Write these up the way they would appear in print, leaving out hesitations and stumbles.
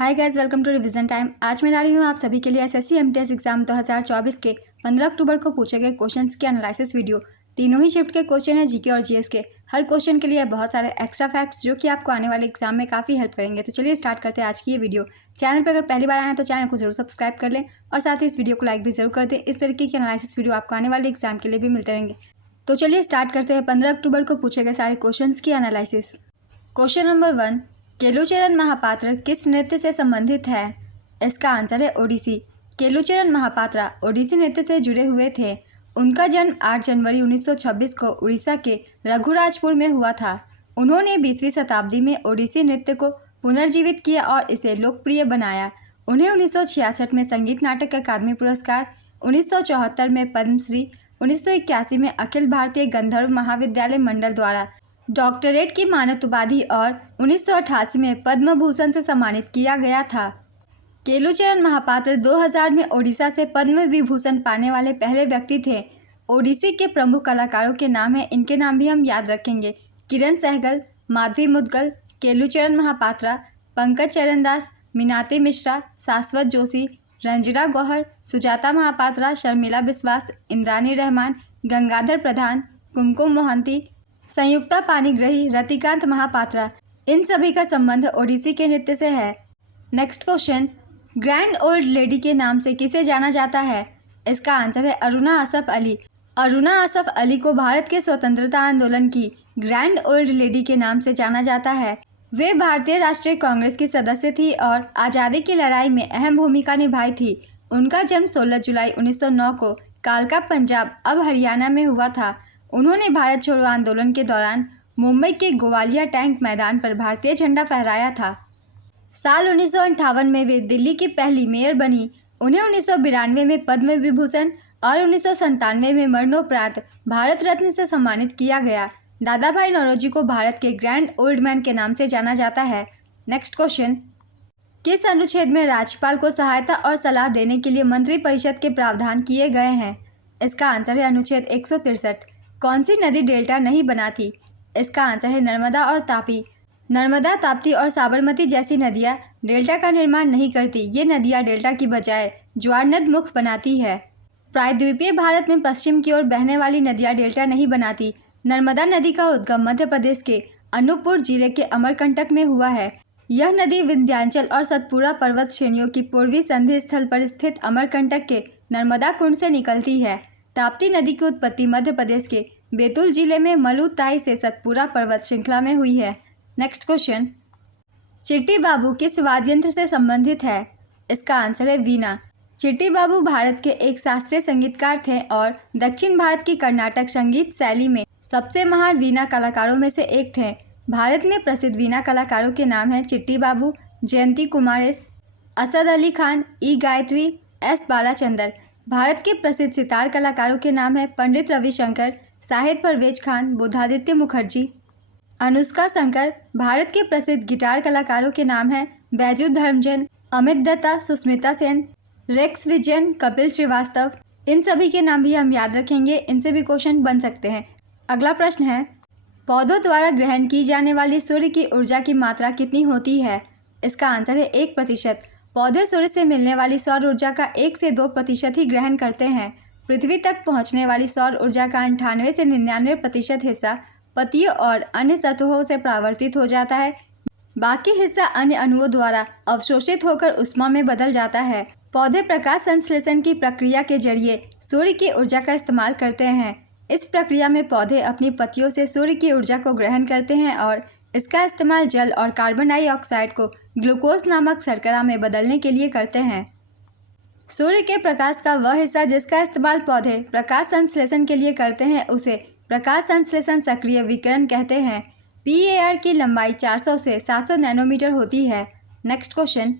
Hi guys, welcome to revision time. आज मैं ला रही हूँ आप सभी के लिए एसएससी एमटीएस एग्जाम 2024 के 15 अक्टूबर को पूछे गए क्वेश्चंस के एनालिसिस वीडियो। तीनों ही शिफ्ट के क्वेश्चन है, जीके और जीएस के। हर क्वेश्चन के लिए बहुत सारे एक्स्ट्रा फैक्ट्स जो कि आपको आने वाले एग्जाम में काफ़ी हेल्प करेंगे। तो चलिए स्टार्ट करते हैं आज की ये वीडियो। चैनल पर अगर पहली बार आए हैं तो चैनल को जरूर सब्सक्राइब कर लें और साथ ही इस वीडियो को लाइक भी जरूर कर दें। इस तरीके के एनालिसिस वीडियो आपको आने वाले एग्जाम के लिए भी मिलते रहेंगे। तो चलिए स्टार्ट करते हैं 15 अक्टूबर को पूछे गए सारे क्वेश्चन की एनालिसिस। क्वेश्चन नंबर 1, केलुचरण महापात्र किस नृत्य से संबंधित है? इसका आंसर है ओडिसी। केलुचरण महापात्रा ओडिसी नृत्य से जुड़े हुए थे। उनका जन्म 8 जनवरी 1926 को उड़ीसा के रघुराजपुर में हुआ था। उन्होंने 20वीं शताब्दी में ओडिसी नृत्य को पुनर्जीवित किया और इसे लोकप्रिय बनाया। उन्हें 1966 में संगीत नाटक अकादमी पुरस्कार, 1974 में पद्मश्री, 1981 में अखिल भारतीय गंधर्व महाविद्यालय मंडल द्वारा डॉक्टरेट की मानद उपाधि और 1988 में पद्म भूषण से सम्मानित किया गया था। केलुचरण महापात्र 2000 में ओडिशा से पद्म विभूषण पाने वाले पहले व्यक्ति थे। ओडिसी के प्रमुख कलाकारों के नाम हैं, इनके नाम भी हम याद रखेंगे: किरण सहगल, माधवी मुदगल, केलुचरण महापात्रा, पंकज चरण दास, मीनाती मिश्रा, शाश्वत जोशी, रंजना गौहर, सुजाता महापात्रा, शर्मिला बिस्वास, इंद्रानी रहमान, गंगाधर प्रधान, कुमकुम मोहंती, संयुक्ता पाणिग्रही, रतिकांत महापात्रा। इन सभी का संबंध ओडिसी के नृत्य से है। Next question, grand old lady के नाम से किसे जाना जाता है? इसका आंसर है अरुणा असफ अली। अरुणा असफ अली को भारत के स्वतंत्रता आंदोलन की ग्रैंड ओल्ड लेडी के नाम से जाना जाता है। वे भारतीय राष्ट्रीय कांग्रेस की सदस्य थी और आज़ादी की लड़ाई में अहम भूमिका निभाई थी। उनका जन्म 16 जुलाई 1909 को कालका, पंजाब अब हरियाणा में हुआ था। उन्होंने भारत छोड़ो आंदोलन के दौरान मुंबई के गोवालिया टैंक मैदान पर भारतीय झंडा फहराया था। साल 1958 में वे दिल्ली की पहली मेयर बनी। उन्हें 1992 में पद्म विभूषण और 1997 में मरणोपरांत भारत रत्न से सम्मानित किया गया। दादा भाई नौरोजी को भारत के ग्रैंड ओल्ड मैन के नाम से जाना जाता है। नेक्स्ट क्वेश्चन, किस अनुच्छेद में राज्यपाल को सहायता और सलाह देने के लिए मंत्रिपरिषद के प्रावधान किए गए हैं? इसका आंसर है अनुच्छेद 163। कौन सी नदी डेल्टा नहीं बनाती? इसका आंसर है नर्मदा और तापी। नर्मदा, ताप्ती और साबरमती जैसी नदियाँ डेल्टा का निर्माण नहीं करती। ये नदियाँ डेल्टा की बजाय ज्वारनद मुख बनाती है। प्रायद्वीपीय भारत में पश्चिम की ओर बहने वाली नदियाँ डेल्टा नहीं बनाती। नर्मदा नदी का उद्गम मध्य प्रदेश के अनूपपुर जिले के अमरकंटक में हुआ है। यह नदी विंध्याचल और सतपुड़ा पर्वत श्रेणियों की पूर्वी संधि स्थल पर स्थित अमरकंटक के नर्मदा कुंड से निकलती है। ताप्ती नदी की उत्पत्ति मध्य प्रदेश के बैतूल जिले में मलुताई से सतपुड़ा पर्वत श्रृंखला में हुई है। नेक्स्ट क्वेश्चन, चिट्टी बाबू किस वाद्य यंत्र से संबंधित है? इसका आंसर है वीणा। चिट्टी बाबू भारत के एक शास्त्रीय संगीतकार थे और दक्षिण भारत की कर्नाटक संगीत शैली में सबसे महान वीणा कलाकारों में से एक थे। भारत में प्रसिद्ध वीणा कलाकारों के नाम हैं चिट्टी बाबू, जयंती कुमार एस, असद अली खान, ई गायत्री, एस बालाचंदर। भारत के प्रसिद्ध सितार कलाकारों के नाम हैं पंडित रविशंकर, शाहिद परवेज खान, बुधादित्य मुखर्जी, अनुष्का शंकर। भारत के प्रसिद्ध गिटार कलाकारों के नाम हैं बैजू धर्मजन, अमित दत्ता, सुस्मिता सेन, रेक्स विजयन, कपिल श्रीवास्तव। इन सभी के नाम भी हम याद रखेंगे, इनसे भी क्वेश्चन बन सकते हैं। अगला प्रश्न है, पौधों द्वारा ग्रहण की जाने वाली सूर्य की ऊर्जा की मात्रा कितनी होती है? इसका आंसर है 1%। पौधे सूर्य से मिलने वाली सौर ऊर्जा का 1 से 2% ही ग्रहण करते हैं। पृथ्वी तक पहुंचने वाली सौर ऊर्जा का 98 से 99% हिस्सा पत्तियों और अन्य सतहों से परावर्तित हो जाता है। बाकी हिस्सा अन्य अणुओं द्वारा अवशोषित होकर ऊष्मा में बदल जाता है। पौधे प्रकाश संश्लेषण की प्रक्रिया के जरिए सूर्य की ऊर्जा का इस्तेमाल करते हैं। इस प्रक्रिया में पौधे अपनी पत्तियों से सूर्य की ऊर्जा को ग्रहण करते हैं और इसका इस्तेमाल जल और कार्बन डाइऑक्साइड को ग्लूकोज नामक शर्करा में बदलने के लिए करते हैं। सूर्य के प्रकाश का वह हिस्सा जिसका इस्तेमाल पौधे प्रकाश संश्लेषण के लिए करते हैं उसे प्रकाश संश्लेषण सक्रिय विकिरण कहते हैं। PAR की लंबाई 400 से 700 नैनोमीटर होती है। नेक्स्ट क्वेश्चन,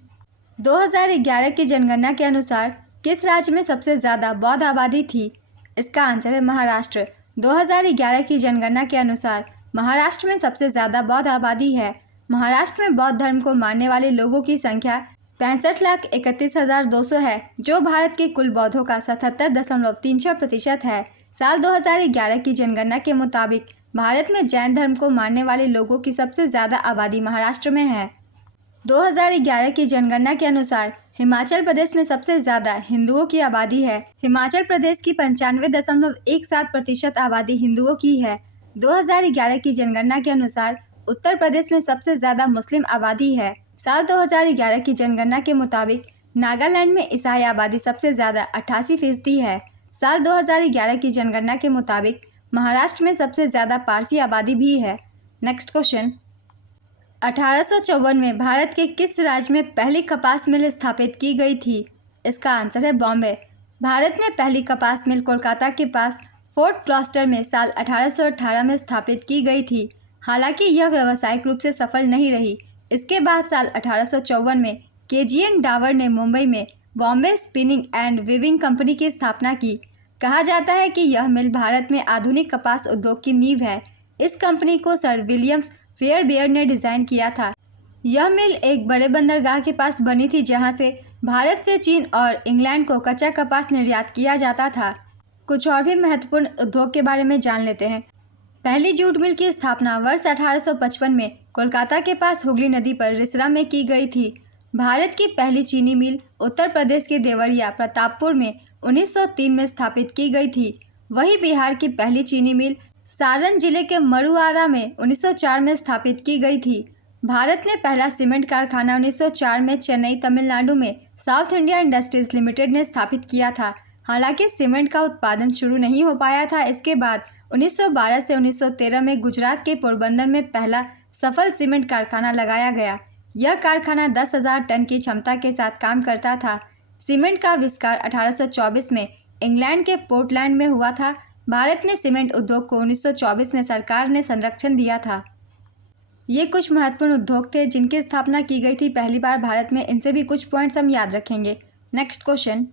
2011 की जनगणना के अनुसार किस राज्य में सबसे ज़्यादा बौद्ध आबादी थी? इसका आंसर है महाराष्ट्र। 2011 की जनगणना के अनुसार महाराष्ट्र में सबसे ज़्यादा बौद्ध आबादी है। महाराष्ट्र में बौद्ध धर्म को मानने वाले लोगों की संख्या 65,31,200 है, जो भारत के कुल बौद्धों का 77.36% है। साल 2011 की जनगणना के मुताबिक भारत में जैन धर्म को मानने वाले लोगों की सबसे ज़्यादा आबादी महाराष्ट्र में है। 2011 की जनगणना के अनुसार हिमाचल प्रदेश में सबसे ज्यादा हिंदुओं की आबादी है। हिमाचल प्रदेश की 95.17% आबादी हिंदुओं की है। 2011 की जनगणना के अनुसार उत्तर प्रदेश में सबसे ज्यादा मुस्लिम आबादी है। साल 2011 की जनगणना के मुताबिक नागालैंड में ईसाई आबादी सबसे ज्यादा 88% है। साल 2011 की जनगणना के मुताबिक महाराष्ट्र में सबसे ज्यादा पारसी आबादी भी है। नेक्स्ट क्वेश्चन, 1854 में भारत के किस राज्य में पहली कपास मिल स्थापित की गई थी? इसका आंसर है बॉम्बे। भारत में पहली कपास मिल कोलकाता के पास फोर्ट क्लॉस्टर में साल 1818 में स्थापित की गई थी। हालांकि यह व्यावसायिक रूप से सफल नहीं रही। इसके बाद साल 1854 में KGN डावर ने मुंबई में Bombay spinning and weaving company की स्थापना की। कहा जाता है कि यह मिल भारत में आधुनिक कपास उद्योग की नींव है। इस कंपनी को सर विलियम्स फेयरबेयर ने डिज़ाइन किया था। यह मिल एक बड़े बंदरगाह के पास बनी थी जहां से भारत से चीन और इंग्लैंड को कच्चा कपास निर्यात किया जाता था। कुछ और भी महत्वपूर्ण उद्योग के बारे में जान लेते हैं। पहली जूट मिल की स्थापना वर्ष 1855 में कोलकाता के पास हुगली नदी पर रिसरा में की गई थी। भारत की पहली चीनी मिल उत्तर प्रदेश के देवरिया प्रतापपुर में 1903 में स्थापित की गई थी। वही बिहार की पहली चीनी मिल सारण जिले के मरुआरा में 1904 में स्थापित की गई थी। भारत में पहला सीमेंट कारखाना 1904 में चेन्नई तमिलनाडु में साउथ इंडिया इंडस्ट्रीज लिमिटेड ने स्थापित किया था। हालांकि सीमेंट का उत्पादन शुरू नहीं हो पाया था। इसके बाद 1912 से 1913 में गुजरात के पोरबंदर में पहला सफल सीमेंट कारखाना लगाया गया। यह कारखाना 10,000 टन की क्षमता के साथ काम करता था। सीमेंट का आविष्कार 1824 में इंग्लैंड के पोर्टलैंड में हुआ था। भारत में सीमेंट उद्योग को 1924 में सरकार ने संरक्षण दिया था। ये कुछ महत्वपूर्ण उद्योग थे जिनकी स्थापना की गई थी पहली बार भारत में। इनसे भी कुछ पॉइंट्स हम याद रखेंगे। नेक्स्ट क्वेश्चन,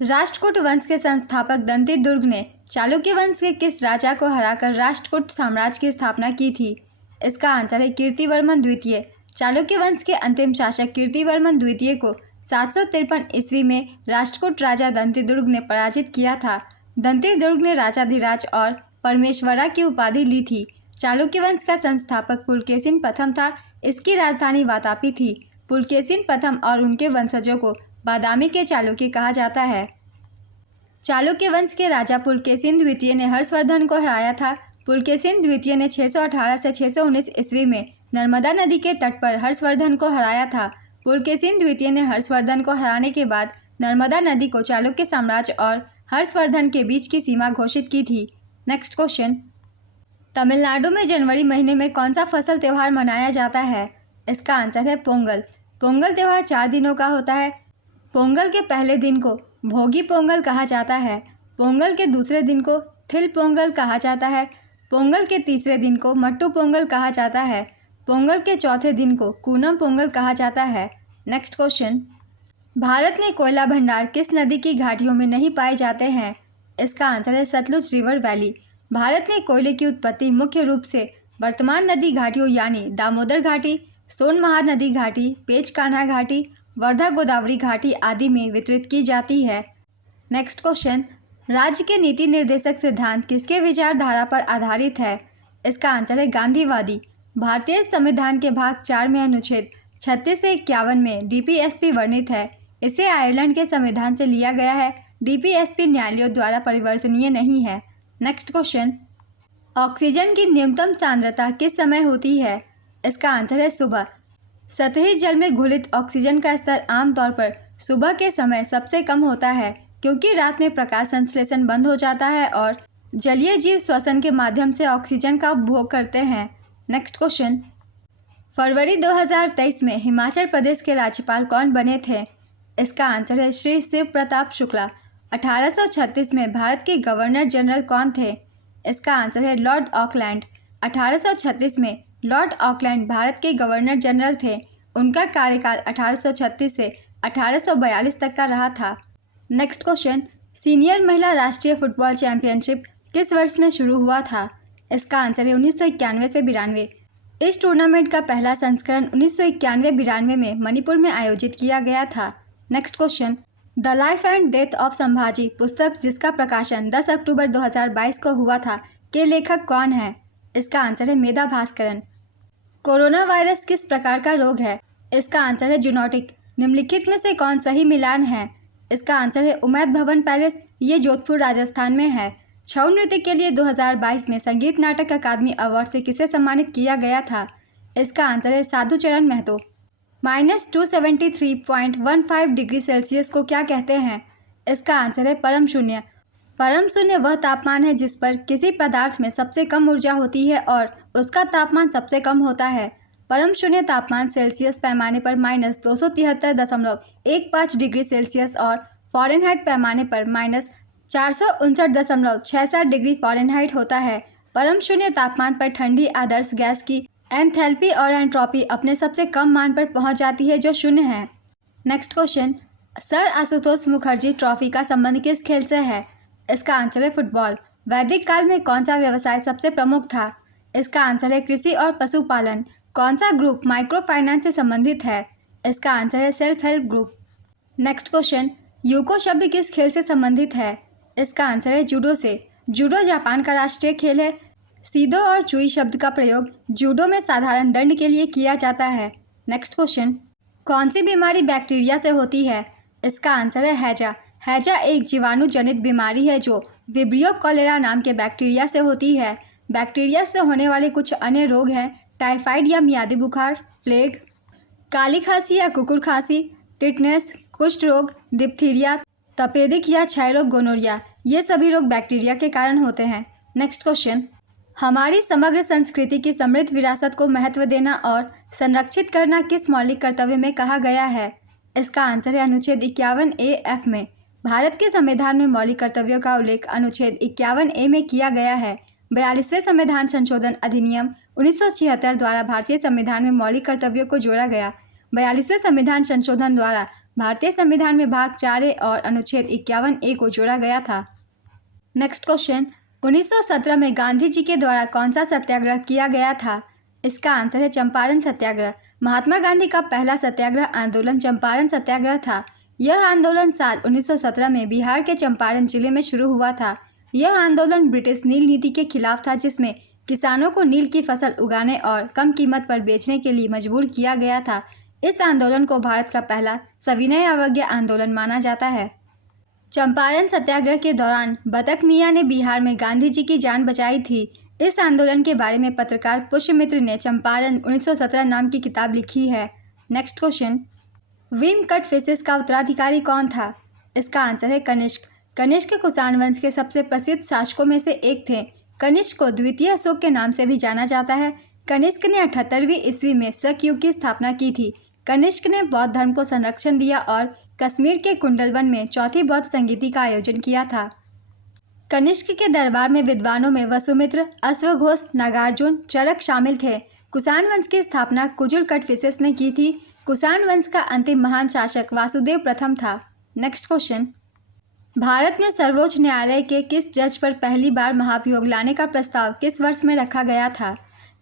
राष्ट्रकूट वंश के संस्थापक दंतिदुर्ग ने चालुक्य वंश के किस राजा को हराकर राष्ट्रकूट साम्राज्य की स्थापना की थी? इसका आंसर है कीर्तिवर्मन द्वितीय। चालुक्य वंश के अंतिम शासक कीर्तिवर्मन द्वितीय को 753 ईस्वी में राष्ट्रकूट राजा दंतिदुर्ग ने पराजित किया था। दंतिदुर्ग ने राजाधिराज और परमेश्वरा की उपाधि ली थी। चालुक्य वंश का संस्थापक पुलकेशिन प्रथम था। इसकी राजधानी वातापी थी। पुलकेशिन प्रथम और उनके वंशजों को बादामी के चालुक्य कहा जाता है। चालुक्य वंश के राजा पुलकेशिन द्वितीय ने हर्षवर्धन को हराया था। पुलकेशिन द्वितीय ने 618 से 619 ईस्वी में नर्मदा नदी के तट पर हर्षवर्धन को हराया था। पुलकेशिन द्वितीय ने हर्षवर्धन को हराने के बाद नर्मदा नदी को चालुक्य साम्राज्य और हर्षवर्धन के बीच की सीमा घोषित की थी। नेक्स्ट क्वेश्चन, तमिलनाडु में जनवरी महीने में कौन सा फसल त्यौहार मनाया जाता है? इसका आंसर है पोंगल। पोंगल त्यौहार 4 दिनों का होता है। पोंगल के पहले दिन को भोगी पोंगल कहा जाता है। पोंगल के दूसरे दिन को थिल पोंगल कहा जाता है। पोंगल के तीसरे दिन को मट्टू पोंगल कहा जाता है। पोंगल के चौथे दिन को कूनम पोंगल कहा जाता है। नेक्स्ट क्वेश्चन, भारत में कोयला भंडार किस नदी की घाटियों में नहीं पाए जाते हैं? इसका आंसर है सतलुज रिवर वैली। भारत में कोयले की उत्पत्ति मुख्य रूप से वर्तमान नदी घाटियों यानी दामोदर घाटी, सोन महानदी घाटी, पेच कान्हा घाटी, वर्धा गोदावरी घाटी आदि में वितरित की जाती है। नेक्स्ट क्वेश्चन, राज्य के नीति निर्देशक सिद्धांत किसके विचारधारा पर आधारित है? इसका आंसर है गांधीवादी। भारतीय संविधान के भाग 4 में अनुच्छेद 36 से 51 में DPSP वर्णित है। इसे आयरलैंड के संविधान से लिया गया है। DPSP न्यायालयों द्वारा परिवर्तनीय नहीं है। नेक्स्ट क्वेश्चन, ऑक्सीजन की न्यूनतम सांद्रता किस समय होती है? इसका आंसर है सुबह। सतही जल में घुलित ऑक्सीजन का स्तर आमतौर पर सुबह के समय सबसे कम होता है क्योंकि रात में प्रकाश संश्लेषण बंद हो जाता है और जलीय जीव श्वसन के माध्यम से ऑक्सीजन का उपभोग करते हैं। नेक्स्ट क्वेश्चन, फरवरी 2023 में हिमाचल प्रदेश के राज्यपाल कौन बने थे? इसका आंसर है श्री शिव प्रताप शुक्ला। 1836 में भारत के गवर्नर जनरल कौन थे? इसका आंसर है लॉर्ड ऑकलैंड। 1836 में लॉर्ड ऑकलैंड भारत के गवर्नर जनरल थे। उनका कार्यकाल 1836 से 1842 तक का रहा था। नेक्स्ट क्वेश्चन, सीनियर महिला राष्ट्रीय फुटबॉल चैंपियनशिप किस वर्ष में शुरू हुआ था? इसका आंसर है 1991 से 92। इस टूर्नामेंट का पहला संस्करण 1991-92 में मणिपुर में आयोजित किया गया था। Next question, the life and death of Sambhaji पुस्तक जिसका प्रकाशन 10 अक्टूबर 2022 को हुआ था के लेखक कौन है? इसका आंसर है मेधा भास्करन। कोरोना वायरस किस प्रकार का रोग है? इसका आंसर है जूनोटिक। निम्नलिखित में से कौन सही मिलान है? इसका आंसर है उमैद भवन पैलेस, ये जोधपुर राजस्थान में है। छऊ नृत्य के लिए 2022 में संगीत नाटक अकादमी अवार्ड से किसे सम्मानित किया गया था? इसका आंसर है साधु चरण महतो। -273.15 डिग्री सेल्सियस को क्या कहते हैं? इसका आंसर है परम शून्य। परम शून्य वह तापमान है जिस पर किसी पदार्थ में सबसे कम ऊर्जा होती है और उसका तापमान सबसे कम होता है। परम शून्य तापमान सेल्सियस पैमाने पर -273.15 डिग्री सेल्सियस और फ़ारेनहाइट पैमाने पर -459.67 डिग्री फ़ारेनहाइट होता है। परम शून्य तापमान पर ठंडी आदर्श गैस की एंथैल्पी और एंट्रोपी अपने सबसे कम मान पर पहुंच जाती है जो शून्य है। Next question, sir Ashutosh Mukherjee trophy का संबंध किस खेल से है? इसका आंसर है फुटबॉल। वैदिक काल में कौन सा व्यवसाय सबसे प्रमुख था? इसका आंसर है कृषि और पशुपालन। कौन सा ग्रुप माइक्रो फाइनेंस से संबंधित है? इसका आंसर है self help group. Next question, UCO शब्द किस खेल से संबंधित है? इसका आंसर है जूडो से। जूडो जापान का राष्ट्रीय खेल है। सीदो और चुई शब्द का प्रयोग जूडो में साधारण दंड के लिए किया जाता है। नेक्स्ट क्वेश्चन, कौन सी बीमारी बैक्टीरिया से होती है? इसका आंसर है हैजा। हैजा एक जीवाणु जनित बीमारी है जो विब्रियो कॉलेरा नाम के बैक्टीरिया से होती है। बैक्टीरिया से होने वाले कुछ अन्य रोग हैं टाइफाइड या मियादी बुखार, प्लेग, काली खांसी या कुकुर खांसी, टिटनेस, कुष्ठ रोग, डिप्थीरिया, तपेदिक या क्षय रोग, गोनोरिया। ये सभी रोग बैक्टीरिया के कारण होते हैं। नेक्स्ट क्वेश्चन, हमारी समग्र संस्कृति की समृद्ध विरासत को महत्व देना और संरक्षित करना किस मौलिक कर्तव्य में कहा गया है? इसका आंसर है अनुच्छेद 51A(F) में। भारत के संविधान में मौलिक कर्तव्यों का उल्लेख अनुच्छेद 51A में किया गया है। 42वें संविधान संशोधन अधिनियम 1976 द्वारा भारतीय संविधान में मौलिक कर्तव्यों को जोड़ा गया। 42वें संविधान संशोधन द्वारा भारतीय संविधान में भाग 4A और अनुच्छेद 51A को जोड़ा गया था। नेक्स्ट क्वेश्चन, 1917 में गांधी जी के द्वारा कौन सा सत्याग्रह किया गया था? इसका आंसर है चंपारण सत्याग्रह। महात्मा गांधी का पहला सत्याग्रह आंदोलन चंपारण सत्याग्रह था। यह आंदोलन साल 1917 में बिहार के चंपारण जिले में शुरू हुआ था। यह आंदोलन ब्रिटिश नील नीति के खिलाफ था जिसमें किसानों को नील की फसल उगाने और कम कीमत पर बेचने के लिए मजबूर किया गया था। इस आंदोलन को भारत का पहला सविनय अवज्ञा आंदोलन माना जाता है। चंपारण सत्याग्रह के दौरान बतख मियाँ ने बिहार में गांधी जी की जान बचाई थी। इस आंदोलन के बारे में पत्रकार पुष्यमित्र ने चंपारण 1917 नाम की किताब लिखी है। Next question, Vim cut fishes का उत्तराधिकारी कौन था? इसका आंसर है कनिष्क। कनिष्क कुषाण वंश के सबसे प्रसिद्ध शासकों में से एक थे। कनिष्क को द्वितीय अशोक के नाम से भी जाना जाता है। कनिष्क ने 78वीं ईस्वी में शक युग की स्थापना की थी। कनिष्क ने बौद्ध धर्म को संरक्षण दिया और कश्मीर के कुंडलवन में चौथी बौद्ध संगीति का आयोजन किया था। कनिष्क के दरबार में विद्वानों में वसुमित्र, अश्वघोष, नागार्जुन, चरक शामिल थे। कुषाण वंश की स्थापना कुजुल कटफिसेस ने की थी। कुषाण वंश का अंतिम महान शासक वासुदेव प्रथम था। नेक्स्ट क्वेश्चन, भारत में सर्वोच्च न्यायालय के किस जज पर पहली बार महाभियोग लाने का प्रस्ताव किस वर्ष में रखा गया था?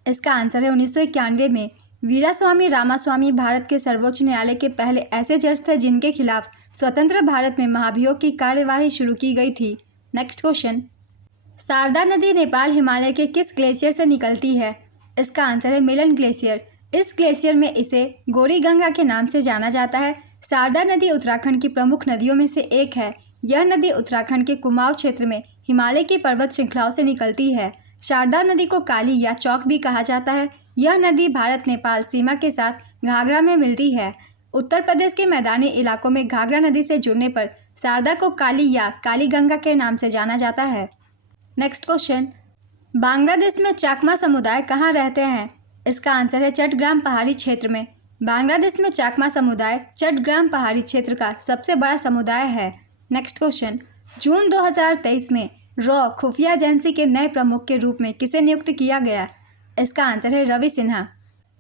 इसका आंसर है 1991 में। वीरास्वामी रामास्वामी भारत के सर्वोच्च न्यायालय के पहले ऐसे जज थे जिनके खिलाफ स्वतंत्र भारत में महाभियोग की कार्यवाही शुरू की गई थी। नेक्स्ट क्वेश्चन, शारदा नदी नेपाल हिमालय के किस ग्लेशियर से निकलती है? इसका आंसर है मिलन ग्लेशियर। इस ग्लेशियर में इसे गोरी गंगा के नाम से जाना जाता है। शारदा नदी उत्तराखंड की प्रमुख नदियों में से एक है। यह नदी उत्तराखंड के कुमाऊं क्षेत्र में हिमालय की पर्वत श्रृंखलाओं से निकलती है। शारदा नदी को काली या चौक भी कहा जाता है। यह नदी भारत नेपाल सीमा के साथ घाघरा में मिलती है। उत्तर प्रदेश के मैदानी इलाकों में घाघरा नदी से जुड़ने पर शारदा को काली या काली गंगा के नाम से जाना जाता है। नेक्स्ट क्वेश्चन, बांग्लादेश में चाकमा समुदाय कहाँ रहते हैं? इसका आंसर है चट्टग्राम पहाड़ी क्षेत्र में। बांग्लादेश में चाकमा समुदाय चट्टग्राम पहाड़ी क्षेत्र का सबसे बड़ा समुदाय है। नेक्स्ट क्वेश्चन, जून 2023 में रॉ खुफिया एजेंसी के नए प्रमुख के रूप में किसे नियुक्त किया गया? इसका आंसर है रवि सिन्हा।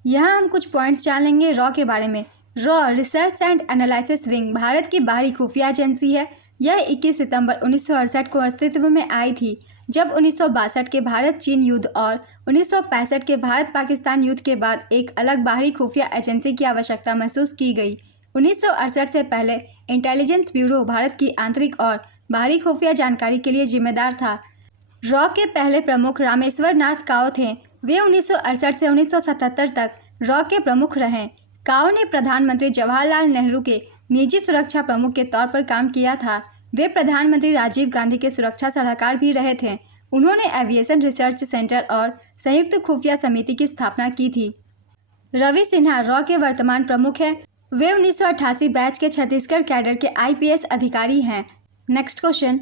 यहाँ हम कुछ पॉइंट्स जान लेंगे रॉ के बारे में। Raw research and analysis wing Bharat की बाहरी खुफिया एजेंसी है। यह 21 सितंबर 1968 को अस्तित्व में आई थी जब 1962 के भारत चीन युद्ध और 1965 के भारत पाकिस्तान युद्ध के बाद एक अलग बाहरी खुफिया एजेंसी की आवश्यकता महसूस की गई। 1968 से पहले इंटेलिजेंस ब्यूरो भारत की आंतरिक और बाहरी खुफिया जानकारी के लिए जिम्मेदार था। रॉ के पहले प्रमुख रामेश्वर नाथ काओ थे। वे 1968 से 1977 तक रॉ के प्रमुख रहे। काओ ने प्रधानमंत्री जवाहरलाल नेहरू के निजी सुरक्षा प्रमुख के तौर पर काम किया था। वे प्रधानमंत्री राजीव गांधी के सुरक्षा सलाहकार भी रहे थे। उन्होंने एविएशन रिसर्च सेंटर और संयुक्त खुफिया समिति की स्थापना की थी। रवि सिन्हा रॉ के वर्तमान प्रमुख हैं। वे 1988 बैच के छत्तीसगढ़ कैडर के IPS अधिकारी हैं। Next question,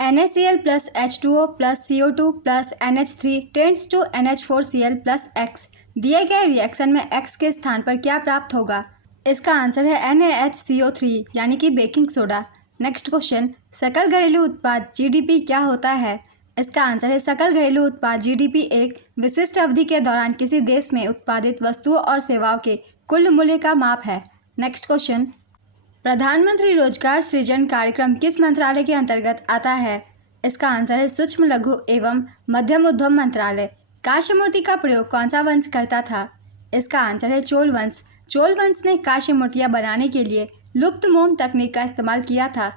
NaCl plus H2O plus CO2 plus NH3 tends to NH4Cl plus X दिए गए रिएक्शन में X के स्थान पर क्या प्राप्त होगा? इसका आंसर है NaHCO3 यानी कि बेकिंग सोडा। नेक्स्ट क्वेश्चन, सकल घरेलू उत्पाद GDP क्या होता है? इसका आंसर है सकल घरेलू उत्पाद GDP एक विशिष्ट अवधि के दौरान किसी देश में उत्पादित वस्तुओं और सेवाओं के कुल मूल्य का माप है। नेक्स्ट क्वेश्चन, प्रधानमंत्री रोजगार सृजन कार्यक्रम किस मंत्रालय के अंतर्गत आता है? इसका आंसर है सूक्ष्म लघु एवं मध्यम उद्यम मंत्रालय। कांस्य मूर्ति का प्रयोग कौन सा वंश करता था? इसका आंसर है चोल वंश। चोल वंश ने कांस्य मूर्तियां बनाने के लिए लुप्त मोम तकनीक का इस्तेमाल किया था।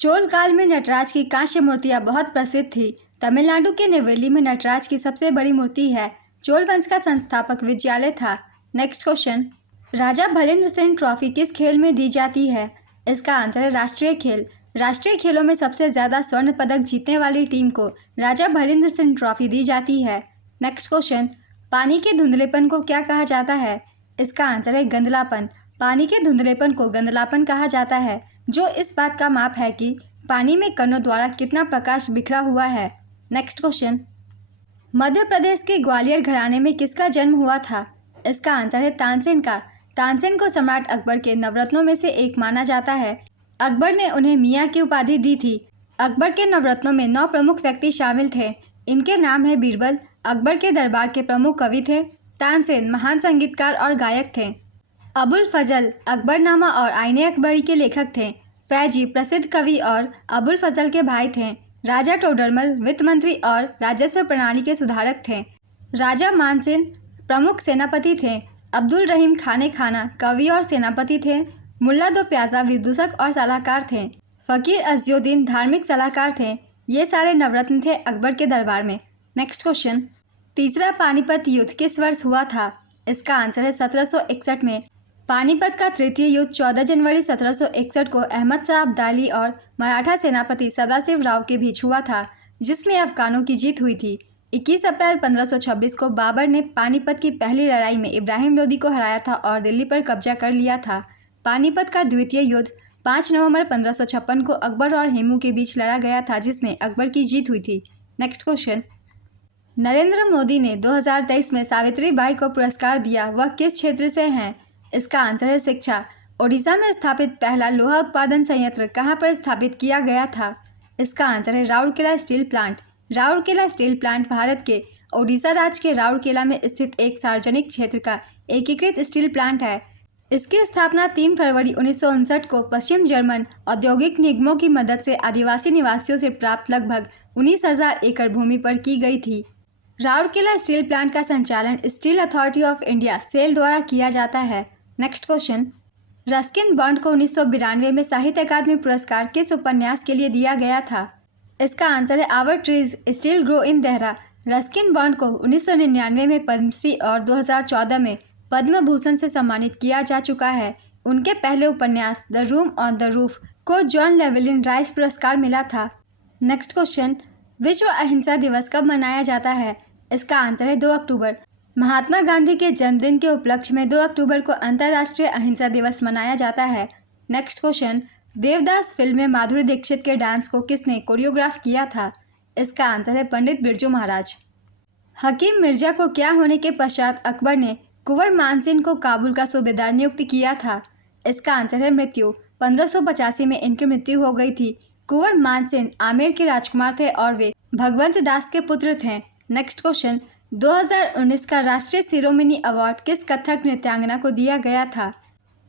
चोल काल में नटराज की कांस्य मूर्तियां बहुत प्रसिद्ध थी। तमिलनाडु के नेवेली में नटराज की सबसे बड़ी मूर्ति है। चोल वंश का संस्थापक विजयालय था। नेक्स्ट क्वेश्चन, राजा भलेंद्र सिंह ट्रॉफी किस खेल में दी जाती है? इसका आंसर है राष्ट्रीय खेल। राष्ट्रीय खेलों में सबसे ज़्यादा स्वर्ण पदक जीतने वाली टीम को राजा भलेंद्र सिंह ट्रॉफी दी जाती है। नेक्स्ट क्वेश्चन, पानी के धुंधलेपन को क्या कहा जाता है? इसका आंसर है गंधलापन। पानी के धुंधलेपन को गंधलापन कहा जाता है, जो इस बात का माप है कि पानी में कणों द्वारा कितना प्रकाश बिखरा हुआ है। नेक्स्ट क्वेश्चन, मध्य प्रदेश के ग्वालियर घराने में किसका जन्म हुआ था? इसका आंसर है तानसेन का। तानसेन को सम्राट अकबर के नवरत्नों में से एक माना जाता है। अकबर ने उन्हें मियाँ की उपाधि दी थी। अकबर के नवरत्नों में 9 प्रमुख व्यक्ति शामिल थे। इनके नाम है बीरबल, अकबर के दरबार के प्रमुख कवि थे। तानसेन महान संगीतकार और गायक थे। अबुल फजल अकबरनामा और आईने अकबरी के लेखक थे। फैजी प्रसिद्ध कवि और अबुल फजल के भाई थे। राजा टोडरमल वित्त मंत्री और राजस्व प्रणाली के सुधारक थे। राजा मानसिंह प्रमुख सेनापति थे। अब्दुल रहीम खाने खाना कवि और सेनापति थे। मुल्ला दो प्याजा विदूषक और सलाहकार थे। फ़कीर अज़्युद्दीन धार्मिक सलाहकार थे। ये सारे नवरत्न थे अकबर के दरबार में। नेक्स्ट क्वेश्चन, तीसरा पानीपत युद्ध किस वर्ष हुआ था? इसका आंसर है 1761 में। पानीपत का तृतीय युद्ध 14 जनवरी 1761 को अहमद शाह अब्दाली और मराठा सेनापति सदाशिव राव के बीच हुआ था, जिसमें अफगानों की जीत हुई थी। 21 अप्रैल 1526 को बाबर ने पानीपत की पहली लड़ाई में इब्राहिम लोदी को हराया था और दिल्ली पर कब्जा कर लिया था। पानीपत का द्वितीय युद्ध 5 नवंबर 1556 को अकबर और हेमू के बीच लड़ा गया था, जिसमें अकबर की जीत हुई थी। नेक्स्ट क्वेश्चन, नरेंद्र मोदी ने 2023 में सावित्रीबाई को पुरस्कार दिया, वह किस क्षेत्र से हैं? इसका आंसर है शिक्षा। ओडिशा में स्थापित पहला लोहा उत्पादन संयंत्र कहाँ पर स्थापित किया गया था? इसका आंसर है Rourkela steel plant. Rourkela steel plant Bharat के ओडिशा राज्य के राउरकेला में स्थित एक सार्वजनिक क्षेत्र का एकीकृत स्टील प्लांट है। इसकी स्थापना 3 फरवरी 1959 को पश्चिम जर्मन औद्योगिक निगमों की मदद से आदिवासी निवासियों से प्राप्त लगभग 19,000 एकड़ भूमि पर की गई थी। राउरकेला स्टील प्लांट का संचालन steel authority of India SAIL द्वारा किया जाता है। नेक्स्ट क्वेश्चन, रस्किन बॉन्ड को 1992 में साहित्य अकादमी पुरस्कार किस उपन्यास के लिए दिया गया था? इसका आंसर है our trees still grow in Dehra. Ruskin Bond को 1999 में पद्मश्री और 2014 में पद्म भूषण से सम्मानित किया जा चुका है। उनके पहले उपन्यास the room on the roof को जॉन लेवलिन राइस पुरस्कार मिला था। नेक्स्ट क्वेश्चन, विश्व अहिंसा दिवस कब मनाया जाता है? इसका आंसर है 2 अक्टूबर। महात्मा गांधी के जन्मदिन के उपलक्ष्य में 2 अक्टूबर को अंतर्राष्ट्रीय अहिंसा दिवस मनाया जाता है। नेक्स्ट क्वेश्चन, देवदास फिल्म में माधुरी दीक्षित के डांस को किसने कोरियोग्राफ किया था? इसका आंसर है पंडित बिरजू महाराज। हकीम मिर्जा को क्या होने के पश्चात अकबर ने कुंवर मानसिंह को काबुल का सूबेदार नियुक्त किया था? इसका आंसर है मृत्यु। 1585 में इनकी मृत्यु हो गई थी। कुंवर मानसिंह आमेर के राजकुमार थे और वे भगवंत दास के पुत्र थे। नेक्स्ट क्वेश्चन, 2019 का राष्ट्रीय शिरोमणि अवार्ड किस कथक नृत्यांगना को दिया गया था?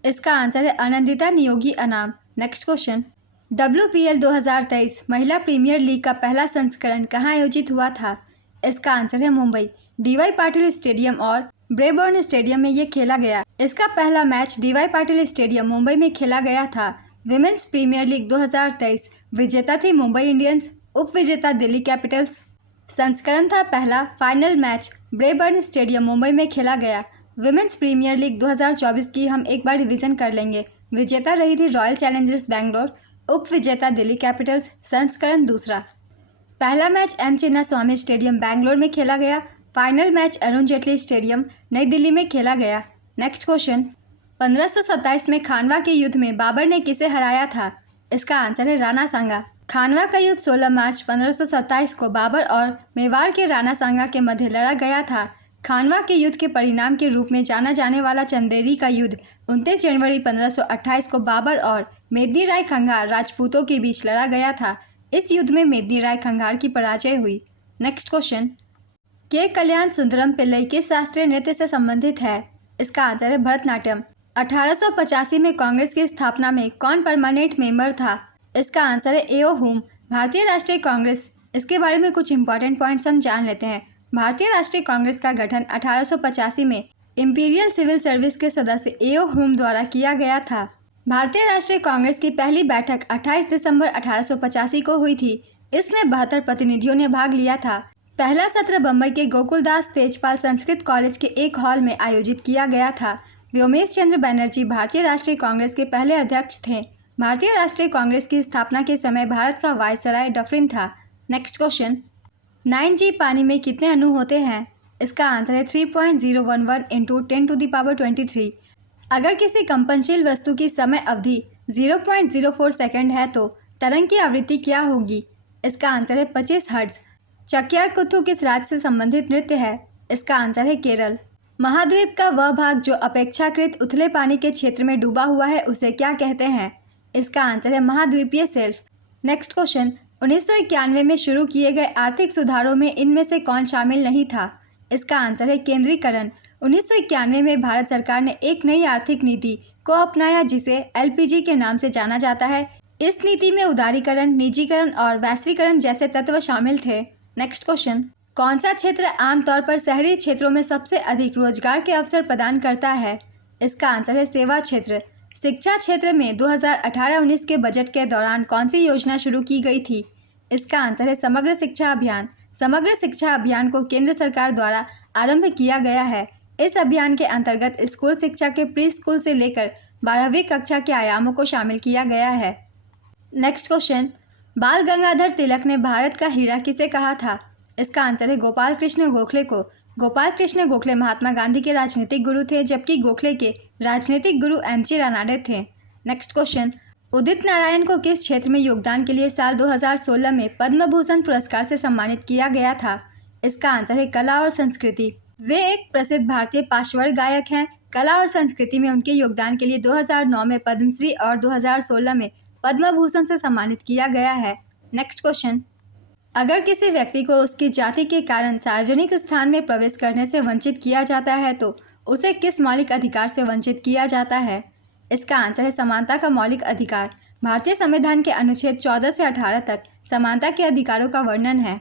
इसका आंसर है आनंदिता नियोगी अनाम। नेक्स्ट क्वेश्चन, WPL 2023 महिला प्रीमियर लीग का पहला संस्करण कहाँ आयोजित हुआ था? इसका आंसर है मुंबई DY पाटिल स्टेडियम और ब्रेबॉर्न स्टेडियम में ये खेला गया। इसका पहला match DY Patil stadium Mumbai में खेला गया था। विमेंस प्रीमियर लीग 2023 विजेता थी मुंबई इंडियंस, उप विजेता दिल्ली कैपिटल्स। संस्करण था पहला। Final match Brabourne stadium Mumbai में खेला गया। विमेंस प्रीमियर लीग 2024 की हम एक बार रिवीजन कर लेंगे। विजेता रही थी रॉयल चैलेंजर्स बैंगलोर, उप विजेता दिल्ली कैपिटल्स, संस्करण दूसरा। पहला match M Chinnaswamy stadium Bangalore में खेला गया। Final match Arun Jaitley stadium नई दिल्ली में खेला गया। नेक्स्ट क्वेश्चन, 1527 में खानवा के युद्ध में बाबर ने किसे हराया था? इसका आंसर है राणा सांगा। खानवा का युद्ध 16 मार्च 1527 को बाबर और मेवाड़ के राणा सांगा के मध्य लड़ा गया था। खानवा के युद्ध के परिणाम के रूप में जाना जाने वाला चंदेरी का युद्ध 29 जनवरी 1528 को बाबर और मेदिनी राय खंगार राजपूतों के बीच लड़ा गया था। इस युद्ध में मेदिनी राय खंगार की पराजय हुई। नेक्स्ट क्वेश्चन, के कल्याण सुंदरम पिल्लई किस शास्त्रीय नृत्य से संबंधित है? इसका आंसर है भरतनाट्यम। 1885 में कांग्रेस की स्थापना में कौन परमानेंट मेंबर था? इसका आंसर है ए.ओ. हुम। भारतीय राष्ट्रीय कांग्रेस, इसके बारे में कुछ इंपॉर्टेंट पॉइंट्स हम जान लेते हैं। भारतीय राष्ट्रीय कांग्रेस का गठन 1885 में इंपीरियल सिविल सर्विस के सदस्य ए.ओ. हुम द्वारा किया गया था। भारतीय राष्ट्रीय कांग्रेस की पहली बैठक 28 दिसंबर 1885 को हुई थी। इसमें 72 प्रतिनिधियों ने भाग लिया था। पहला सत्र बम्बई के गोकुलदास तेजपाल संस्कृत कॉलेज के एक हॉल में आयोजित किया गया था। व्योमेश चंद्र बनर्जी भारतीय राष्ट्रीय कांग्रेस के पहले अध्यक्ष थे। भारतीय राष्ट्रीय कांग्रेस की स्थापना के समय भारत का वायसराय डफरिन था। नेक्स्ट क्वेश्चन, 9G पानी में कितने अणु होते हैं? इसका आंसर है 3.011 इंटू 10⁻23। अगर किसी कंपनशील वस्तु की समय अवधि 0.04 सेकंड है तो तरंग की आवृत्ति क्या होगी? इसका आंसर है 25 हर्ट्ज। चक्यार कुथू किस राज्य से संबंधित नृत्य है? इसका आंसर है केरल। महाद्वीप का वह भाग जो अपेक्षाकृत उथले पानी के क्षेत्र में डूबा हुआ है उसे क्या कहते हैं? इसका आंसर है महाद्वीपीय शेल्फ। नेक्स्ट क्वेश्चन, 1991 में शुरू किए गए आर्थिक सुधारों में इनमें से कौन शामिल नहीं था? इसका आंसर है केंद्रीकरण। 1991 में भारत सरकार ने एक नई आर्थिक नीति को अपनाया जिसे LPG के नाम से जाना जाता है। इस नीति में उदारीकरण, निजीकरण और वैश्वीकरण जैसे तत्व शामिल थे। नेक्स्ट क्वेश्चन, कौन सा क्षेत्र आमतौर पर शहरी क्षेत्रों में सबसे अधिक रोजगार के अवसर प्रदान करता है? इसका आंसर है सेवा क्षेत्र। शिक्षा क्षेत्र में 2018-19 के बजट के दौरान कौन सी योजना शुरू की गई थी? इसका आंसर है समग्र शिक्षा अभियान। समग्र शिक्षा अभियान को केंद्र सरकार द्वारा आरंभ किया गया है। इस अभियान के अंतर्गत स्कूल शिक्षा के प्री स्कूल से लेकर 12वीं कक्षा के आयामों को शामिल किया गया है। नेक्स्ट क्वेश्चन, बाल गंगाधर तिलक ने भारत का हीरा किसे कहा था? इसका आंसर है गोपाल कृष्ण गोखले को। गोपाल कृष्ण गोखले महात्मा गांधी के राजनीतिक गुरु थे जबकि गोखले के राजनीतिक गुरु M.G. रानाडे थे। नेक्स्ट क्वेश्चन, उदित नारायण को किस क्षेत्र में योगदान के लिए साल 2016 में पद्म भूषण पुरस्कार से सम्मानित किया गया था? इसका आंसर है कला और संस्कृति। वे एक प्रसिद्ध भारतीय पार्श्ववर्ग गायक हैं। कला और संस्कृति में उनके योगदान के लिए 2009 में पद्मश्री और 2016 में पद्म भूषण से सम्मानित किया गया है। नेक्स्ट क्वेश्चन, अगर किसी व्यक्ति को उसकी जाति के कारण सार्वजनिक स्थान में प्रवेश करने से वंचित किया जाता है तो उसे किस मौलिक अधिकार से वंचित किया जाता है? इसका आंसर है समानता का मौलिक अधिकार। भारतीय संविधान के अनुच्छेद 14 से 18 तक समानता के अधिकारों का वर्णन है।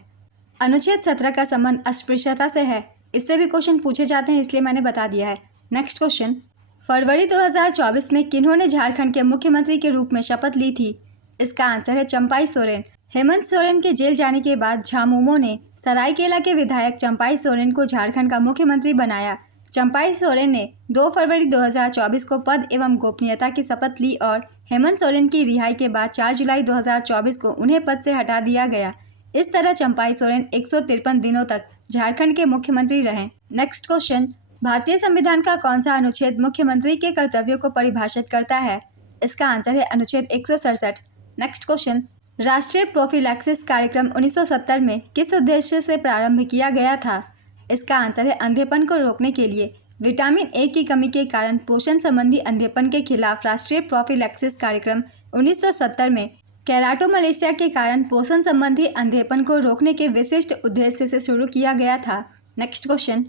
अनुच्छेद 17 का संबंध अस्पृश्यता से है। इससे भी क्वेश्चन पूछे जाते हैं इसलिए मैंने बता दिया है। नेक्स्ट क्वेश्चन, फरवरी 2024 में किन्होंने झारखंड के मुख्यमंत्री के रूप में शपथ ली थी? इसका आंसर है चंपाई सोरेन। हेमंत सोरेन के जेल जाने के बाद झामुमो ने सरायकेला के विधायक चंपाई सोरेन को झारखंड का मुख्यमंत्री बनाया। चंपाई सोरेन ने 2 फरवरी 2024 को पद एवं गोपनीयता की शपथ ली और हेमंत सोरेन की रिहाई के बाद 4 जुलाई 2024 को उन्हें पद से हटा दिया गया। इस तरह चंपाई सोरेन 153 दिनों तक झारखंड के मुख्यमंत्री रहे। नेक्स्ट क्वेश्चन, भारतीय संविधान का कौन सा अनुच्छेद मुख्यमंत्री के कर्तव्यों को परिभाषित करता है? इसका आंसर है अनुच्छेद 167। नेक्स्ट क्वेश्चन, राष्ट्रीय प्रोफिलैक्सिस कार्यक्रम 1970 में किस उद्देश्य से प्रारंभ किया गया था? इसका आंसर है अंधेपन को रोकने के लिए। विटामिन ए की कमी के कारण पोषण संबंधी अंधेपन के खिलाफ राष्ट्रीय प्रोफिलैक्सिस कार्यक्रम 1970 में केराटोमलेशिया के कारण पोषण संबंधी अंधेपन को रोकने के विशिष्ट उद्देश्य से शुरू किया गया था। नेक्स्ट क्वेश्चन,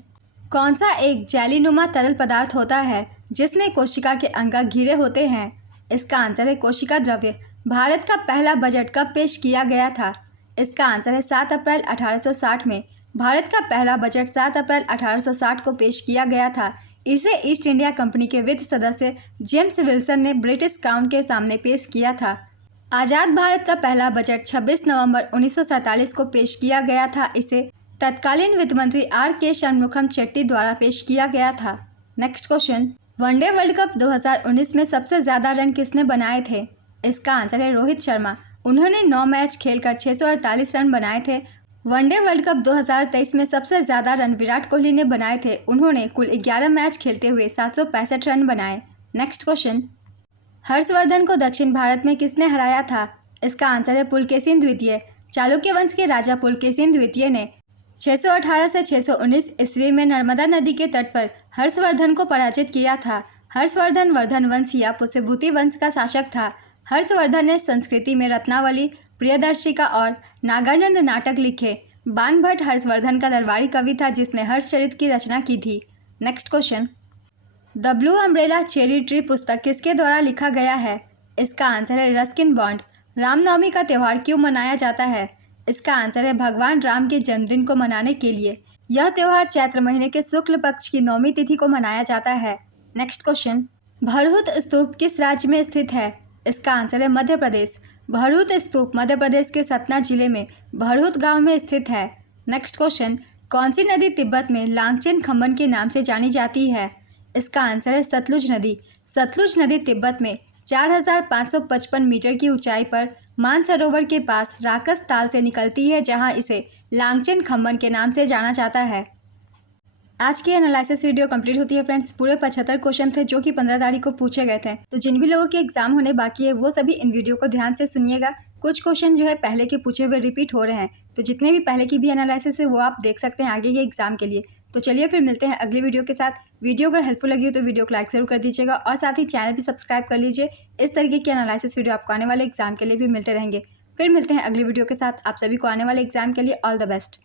कौन सा एक जेलीनुमा तरल पदार्थ होता है जिसमें कोशिका के अंग घिरे होते हैं? इसका आंसर है कोशिका द्रव्य। भारत का पहला बजट कब पेश किया गया था? इसका आंसर है 7 अप्रैल 1860 में। भारत का पहला बजट 7 अप्रैल 1860 को पेश किया गया था। इसे ईस्ट इंडिया कंपनी के वित्त सदस्य जेम्स विल्सन ने ब्रिटिश क्राउन के सामने पेश किया था। आज़ाद भारत का पहला बजट 26 नवंबर 1947 को पेश किया गया था। इसे तत्कालीन वित्त मंत्री R.K. शनमुखम चेट्टी द्वारा पेश किया गया था। Next question, one day world cup 2019 में सबसे ज़्यादा रन किसने बनाए थे? इसका आंसर है रोहित शर्मा। उन्होंने 9 मैच खेलकर 648 रन बनाए थे। वनडे वर्ल्ड कप 2023 में सबसे ज़्यादा रन विराट कोहली ने बनाए थे। उन्होंने कुल 11 मैच खेलते हुए 765 रन बनाए। नेक्स्ट क्वेश्चन, हर्षवर्धन को दक्षिण भारत में किसने हराया था? इसका आंसर है पुलकेशिन द्वितीय। चालुक्य वंश के राजा पुलकेशिन द्वितीय ने 618 से 619 ईस्वी में नर्मदा नदी के तट पर हर्षवर्धन को पराजित किया था। हर्षवर्धन वर्धन वंश या पुष्यभूति वंश का शासक था। हर्षवर्धन ने संस्कृति में रत्नावली, प्रियदर्शिका और नागानंद नाटक लिखे। बाणभट्ट हर्षवर्धन का दरबारी कवि था जिसने हर्षचरित की रचना की थी। Next question, the blue umbrella cherry tree पुस्तक किसके द्वारा लिखा गया है? इसका आंसर है रस्किन बॉन्ड। रामनवमी का त्यौहार क्यों मनाया जाता है? इसका आंसर है भगवान राम के जन्मदिन को मनाने के लिए। यह त्यौहार चैत्र महीने के शुक्ल पक्ष की 9वीं तिथि को मनाया जाता है। नेक्स्ट क्वेश्चन, भरहुत स्तूप किस राज्य में स्थित है? इसका आंसर है मध्य प्रदेश। भरहुत स्तूप मध्य प्रदेश के सतना जिले में भरहुत गांव में स्थित है। नेक्स्ट क्वेश्चन, कौन सी नदी तिब्बत में लांगचेन खम्बन के नाम से जानी जाती है? इसका आंसर है सतलुज नदी। सतलुज नदी तिब्बत में 4555 मीटर की ऊंचाई पर मानसरोवर के पास राकस ताल से निकलती है, जहां इसे लांगचेन खम्बन के नाम से जाना जाता है। आज की एनालिसिस वीडियो कंप्लीट होती है फ्रेंड्स। पूरे 75 क्वेश्चन थे जो कि 15 तारीख को पूछे गए थे। तो जिन भी लोगों के एग्जाम होने बाकी है वो सभी इन वीडियो को ध्यान से सुनिएगा। कुछ क्वेश्चन जो है पहले के पूछे हुए रिपीट हो रहे हैं, तो जितने भी पहले की भी एनालिसिस है वो आप देख सकते हैं आगे के एग्जाम के लिए। तो चलिए फिर मिलते हैं अगली वीडियो के साथ। वीडियो अगर हेल्पफुल लगी हो तो वीडियो को लाइक जरूर कर दीजिएगा और साथ ही चैनल भी सब्सक्राइब कर लीजिए। इस तरीके की एनालिसिस वीडियो आपको आने वाले एग्जाम के लिए भी मिलते रहेंगे। फिर मिलते हैं अगली वीडियो के साथ। आप सभी को आने वाले एग्जाम के लिए ऑल द बेस्ट।